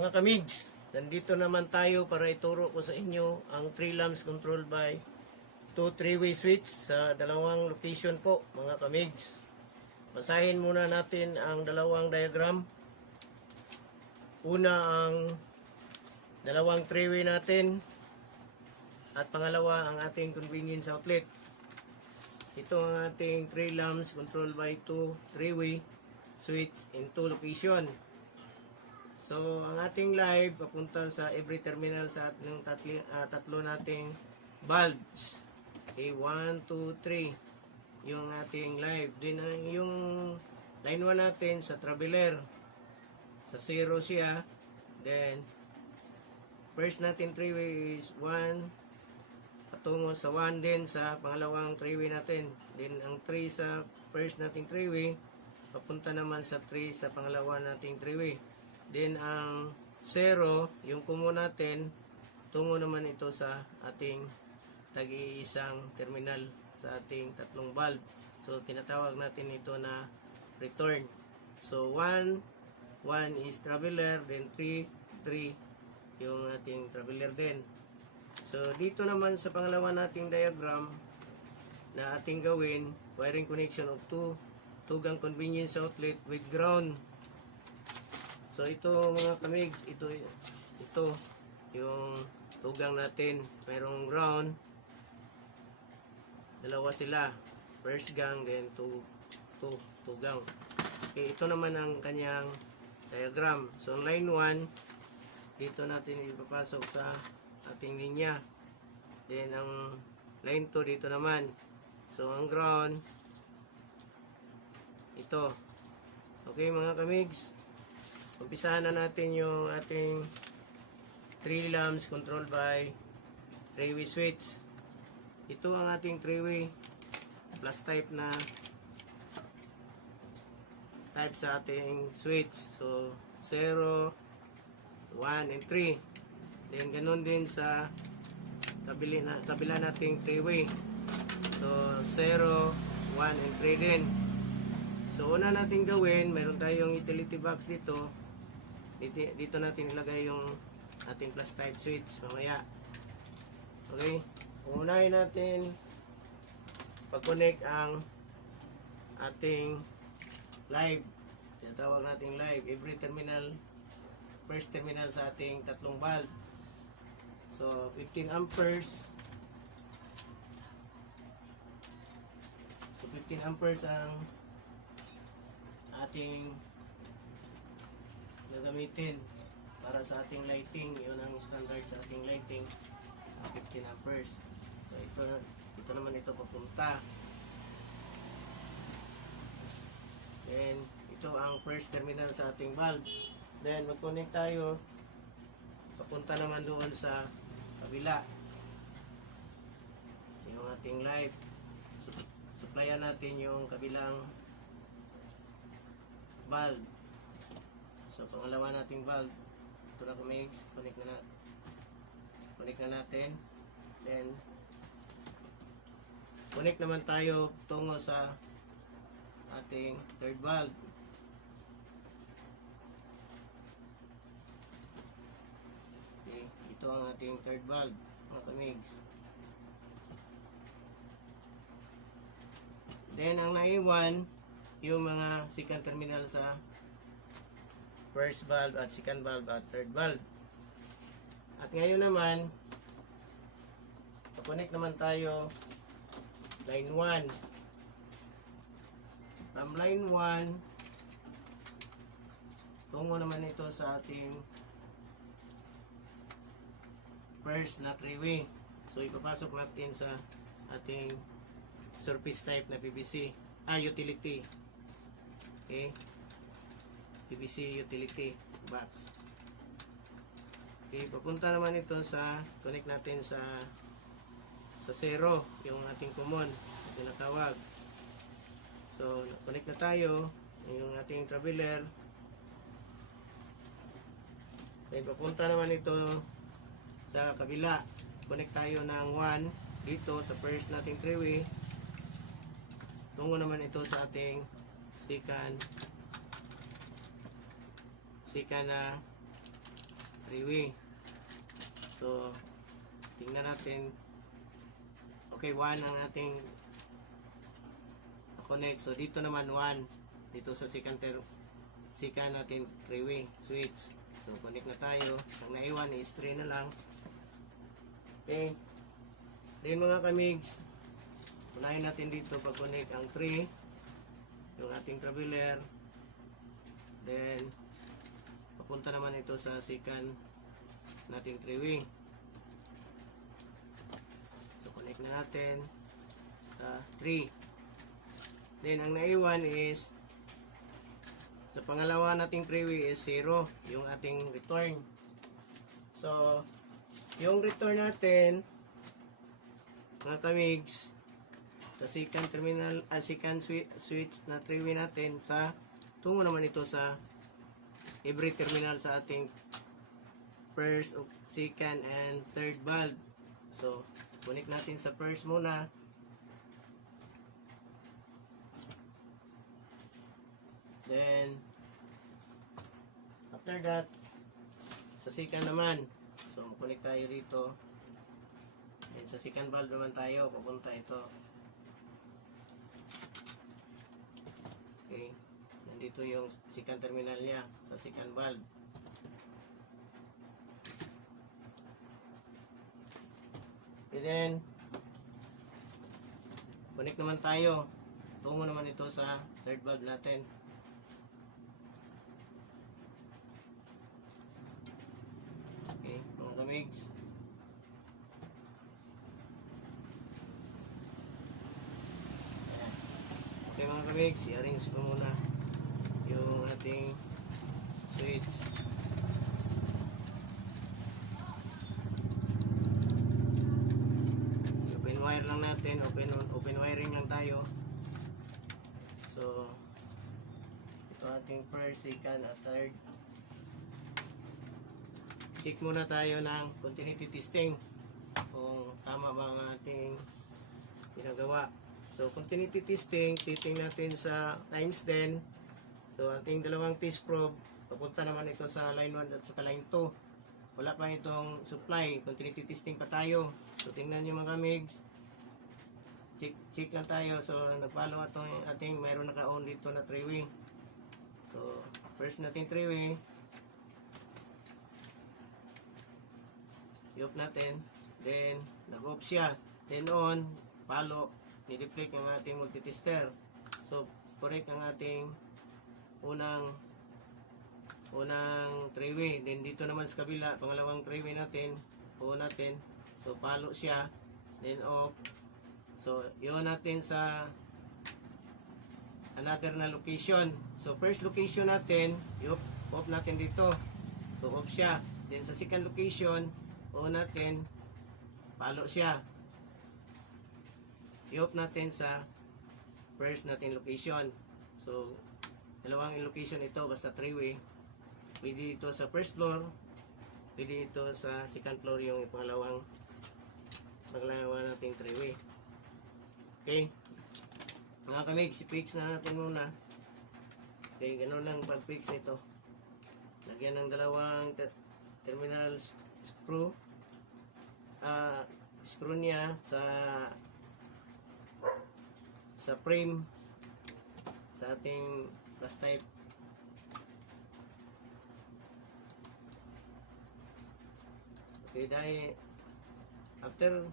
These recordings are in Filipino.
Mga kamigs, nandito naman tayo para ituro ko sa inyo ang 3 lamps controlled by 2 3-way switch sa dalawang location po, mga kamigs. Basahin muna natin ang dalawang diagram. Una ang dalawang 3-way natin at pangalawa ang ating convenience outlet. Ito ang ating 3 lamps controlled by 2 3-way switch in 2 location. So, ang ating live papunta sa every terminal sa ating tatlo nating bulbs. Okay, 1, 2, 3 yung ating live. Then, yung line 1 natin sa traveler. Sa 0 siya. Then, first natin 3-way is 1 patungo sa 1 din sa pangalawang 3-way natin. Then, ang 3 sa first nating 3-way papunta naman sa 3 sa pangalawa nating 3-way. Then ang 0, yung common natin, tungo naman ito sa ating tag-iisang terminal sa ating tatlong bulb. So tinatawag natin ito na return. So 1 is traveler, then 3 yung ating traveler din. So dito naman sa pangalawa nating diagram na ating gawin, wiring connection of 2 tugang convenience outlet with ground. So ito mga kamigs, ito yung tugang natin, mayroong ground, dalawa sila, first gang then tugang. Okay, ito naman ang kanyang diagram. So line 1 dito natin ipapasok sa ating linya, then ang line 2 dito naman. So ang ground ito. Okay mga kamigs, umpisahan na natin yung ating 3 lamps controlled by 3-way switch. Ito ang ating 3-way plus type na type sa ating switch. So 0, 1, and 3. Then ganun din sa kabila nating 3-way. So 0, 1, and 3 din. So una natin gawin, meron tayong utility box dito. Dito natin ilagay yung ating plus type switch mamaya. Okay, unahin natin pag-connect ang ating live. Tinatawag natin live, every terminal, first terminal sa ating tatlong bulb. So 15 amperes. So 15 amperes ang ating gagamitin para sa ating lighting. Yun ang standard sa ating lighting, 15 amperes. So ito naman ito papunta. Then ito ang first terminal sa ating bulb. Then mag-connect tayo papunta naman doon sa kabila yung ating light. Supplyan natin yung kabilang bulb. So pangalawa nating bulb, ito na kumix, connect na natin. Then connect naman tayo tungo sa ating third bulb. Okay, ito ang ating third bulb mga kamigs. Then ang naiwan yung mga second terminal sa first bulb at second bulb at third bulb. At ngayon naman, pa-connect naman tayo line 1. From line 1, tungo naman ito sa ating first na 3-way. So ipapasok natin sa ating surface type na PVC, utility. Okay, PVC utility box. Okay, papunta naman ito sa connect natin sa 0, yung ating common na tinatawag. So connect na tayo yung ating traveler. Okay, papunta naman ito sa kabila. Connect tayo ng 1 dito sa first nating 3-way. Tungo naman ito sa ating second 3-way. So, tingnan natin. Okay, 1 ang ating connect. So, dito naman 1. Dito sa second natin 3-way switch. So, connect na tayo. Ang naiwan is 3 na lang. Okay. Then mga kamigs, unahin natin dito pag-connect ang 3. Yung ating traveler. Then, papunta naman ito sa second nating 3-way. So, connect na natin sa 3. Then, ang naiwan is sa pangalawa nating 3-way is 0, yung ating return. So, yung return natin, mga kamigs, sa second terminal, second switch na 3-way natin, sa tungo naman ito sa every terminal sa ating first, second, and third valve. So, connect natin sa first muna. Then, after that, sa second naman. So, connect tayo dito. Then, sa second valve naman tayo, papunta ito. Okay. Nandito yung second terminal niya sa second valve. And then, connect naman tayo. Tungo naman ito sa third valve natin. Okay, mga kamigs. Okay mga kamigs, i-arrange ko muna yung ating switch. Open wire lang natin, open wiring lang tayo. So, ito ating first, second, at third. Check muna tayo ng continuity testing kung tama ba ang ating ginagawa. So, continuity testing, setting natin sa times 10. So, ating dalawang test probe, papunta naman ito sa line 1 at sa line 2. Wala pa itong supply, continuity testing pa tayo. So, tingnan nyo mga kamigs. Check lang tayo. So, nag-follow itong ating mayroon naka-on dito na 3-way. So, first natin 3-way. I-off natin. Then, nag-off siya. Then on, follow. Ni-deflect ang ating multitester. So, correct ang ating unang 3-way. Then, dito naman sa kabila, pangalawang 3-way natin. On natin. So, follow siya. Then, off. So, yun natin sa another na location. So, first location natin, i-off natin dito. So, off siya. Then, sa second location, on natin, follow siya. I-off natin sa first natin location. So, dalawang location ito, basta 3-way. Pwede ito sa first floor, pwede ito sa second floor, yung pangalawa nating 3-way. Okay. Mga kamigs, i-fix na natin muna. Okay, ganun lang pag-fix nito. Lagyan ng dalawang terminal screw. Screw niya sa frame sa ating plus type. Okay, dahil after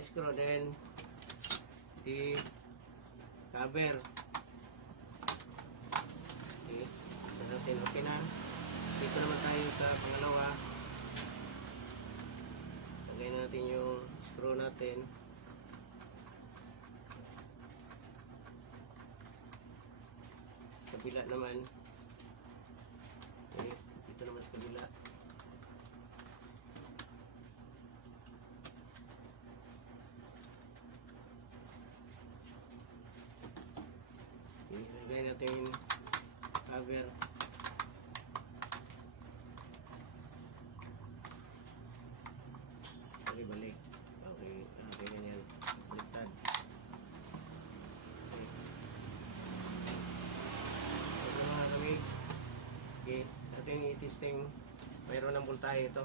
screw, then di cover. Okay, so natin okay na. Dito naman tayo sa pangalawa. Lagay natin yung screw natin. Sa kabila naman. Okay, dito naman sa kabila. Okay, lagay natin yung cover. Balik. Okay, ganyan. Baliktad. Okay. So, mga testing, mayroon ng voltahe ito.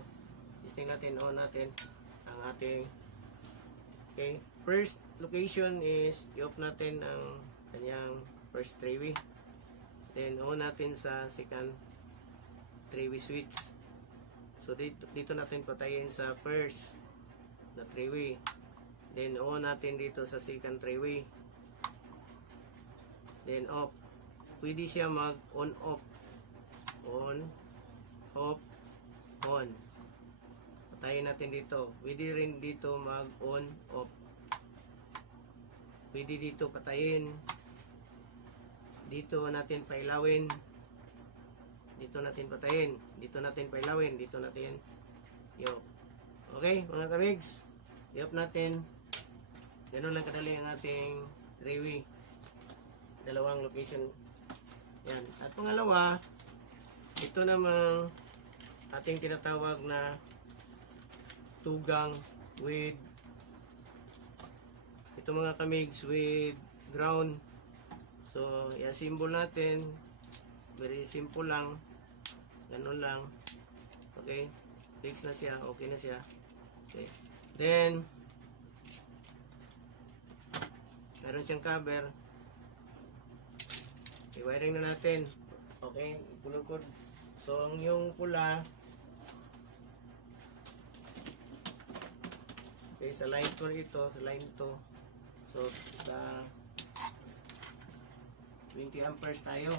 Testing natin, on natin ang ating, okay, first location is i-off natin ang kanyang first 3-way. Then on natin sa second 3-way switch. So dito natin patayin sa first na 3-way. Then on natin dito sa second 3-way. Then off. Pwede siya mag on off. On, off, on. Patayin natin dito. Pwede rin dito mag on, off. Pwede dito patayin. Dito natin pailawin. Dito natin patayin. Dito natin pailawin. Dito natin i-off. Okay, mga kamigs. I-off natin. Ganun lang kadali ang ating 3-way. Dalawang location. Yan. At pangalawa, ito namang ating tinatawag na tugang with, ito mga kamigs, with ground. So, yan symbol natin. Very simple lang. Ganun lang. Okay. Fix na siya. Okay na siya. Okay. Then, meron siyang cover. I-wiring na natin. Okay. Ikulog-kulog. So, ang yung pula, okay, sa line 2 ito, sa line 2. So, sa 20 amperes tayo.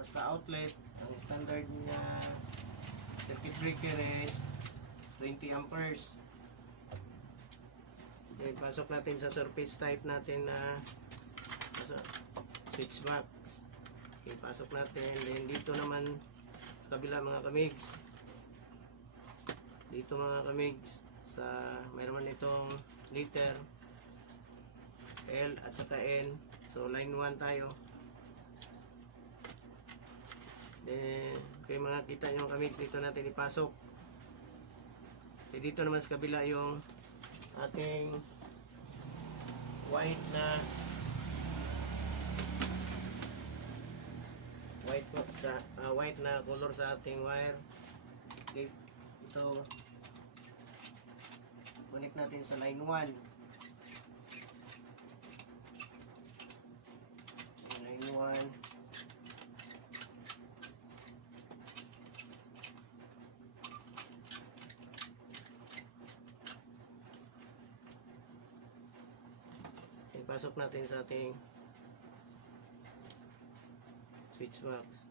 Basta outlet, ang standard na circuit breaker is 20 amperes. Then, pasok natin sa surface type natin na switch box. Okay, pasok natin. Then, dito naman sa kabila mga kamigs. Dito mga kamigs, sa mayroon itong liter L at saka N. So, line 1 tayo. Then, okay, mga kita nyo kamigs, dito natin ipasok. Okay, dito naman sa kabila yung ating white na white na color sa ating wire. Okay, ito connect natin sa line 1. Line 1. Pasok natin sa ating switch box.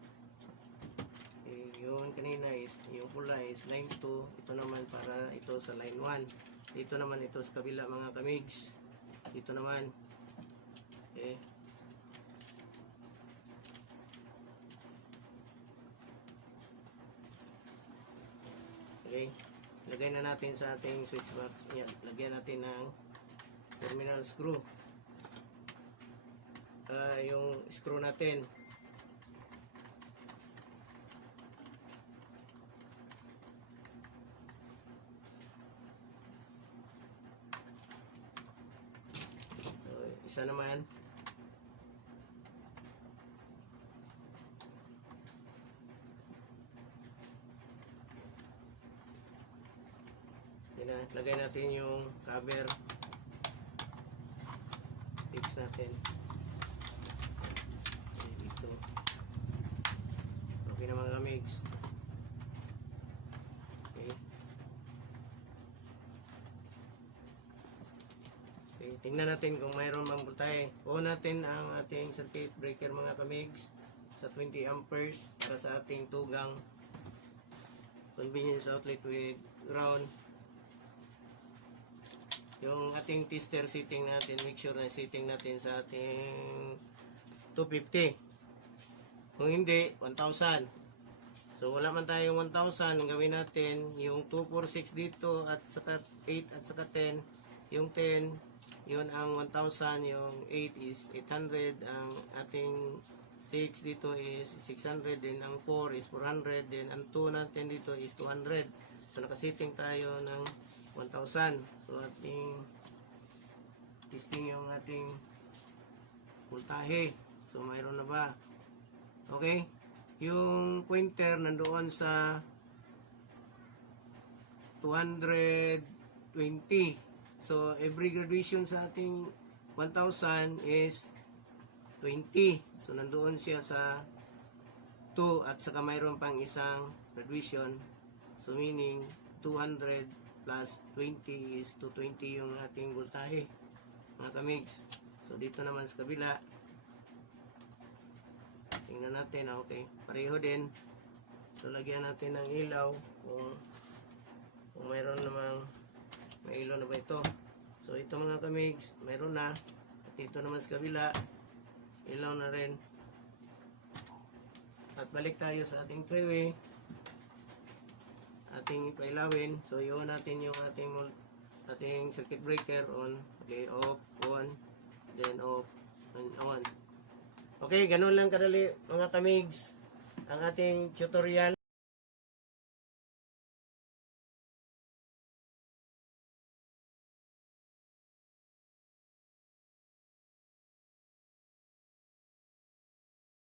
Yung kanina is, yung pula is line 2. Ito naman para ito sa line 1. Dito naman ito sa kabila mga kamigs. Dito naman. Okay. Okay. Lagay na natin sa ating switch box. Yan. Lagyan natin ng terminal screw. Yung screw natin. So, isa naman. Lagay natin yung cover. Fix natin. Okay na mga kamigs. Okay. Okay, tingnan natin kung mayroon mang voltahe. On natin ang ating circuit breaker mga kamigs sa 20 amperes para sa ating tugang convenience outlet with ground. Yung ating tester setting natin, make sure na setting natin sa ating 250. Kung hindi, 1,000. So, wala man tayong 1,000. Ang gawin natin, yung 246 dito, at saka 8 at saka 10. Yung 10, yun ang 1,000. Yung 8 is 800. Ang ating 6 dito is 600. Then, ang 4 is 400. Then, ang 2 natin dito is 200. So, nakasetting tayo ng 1,000. So, ating testing yung ating voltahe. So, mayroon na ba? Okay. yung pointer nandoon sa 220. So, every graduation sa ating 1,000 is 20. So, nandoon siya sa 2 at saka mayroon pang isang graduation. So, meaning 200 plus 20 is 220 yung ating voltahe, mga kamigs. So, dito naman sa kabila, tingnan natin, okay, pareho din. So, lagyan natin ng ilaw kung mayroon namang may ilaw na ba ito. So, ito mga kamigs, mayroon na. At ito naman sa kabila, ilaw na rin. At balik tayo sa ating three-way. Ating ipailawin. So, iwan natin yung ating circuit breaker on. Okay, off, on, then off, and on. Okay, ganun lang kadali mga kamigs ang ating tutorial.